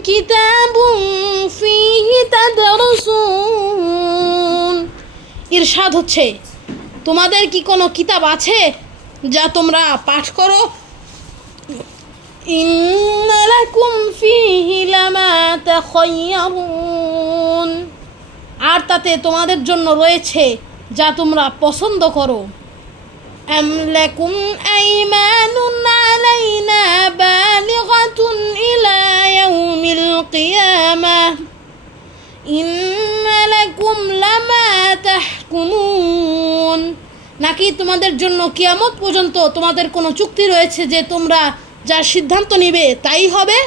كتاب فيه تدرسون ইরশাদ হচ্ছে তোমাদের কি কোনো কিতাব আছে যা তোমরা পাঠ করো ইন্না লাকুম ফীহি লামা তাখায়্যারুন আর তাতে তোমাদের জন্য রয়েছে যা তোমরা পছন্দ করো أم لكم أيمان علينا بالغة إلى يوم القيامة إن لكم لما تحكمون নাকি তোমাদের জন্য কিয়ামত পর্যন্ত তোমাদের কোনো চুক্তি রয়েছে যে তোমরা যা সিদ্ধান্ত নিবে তাই হবে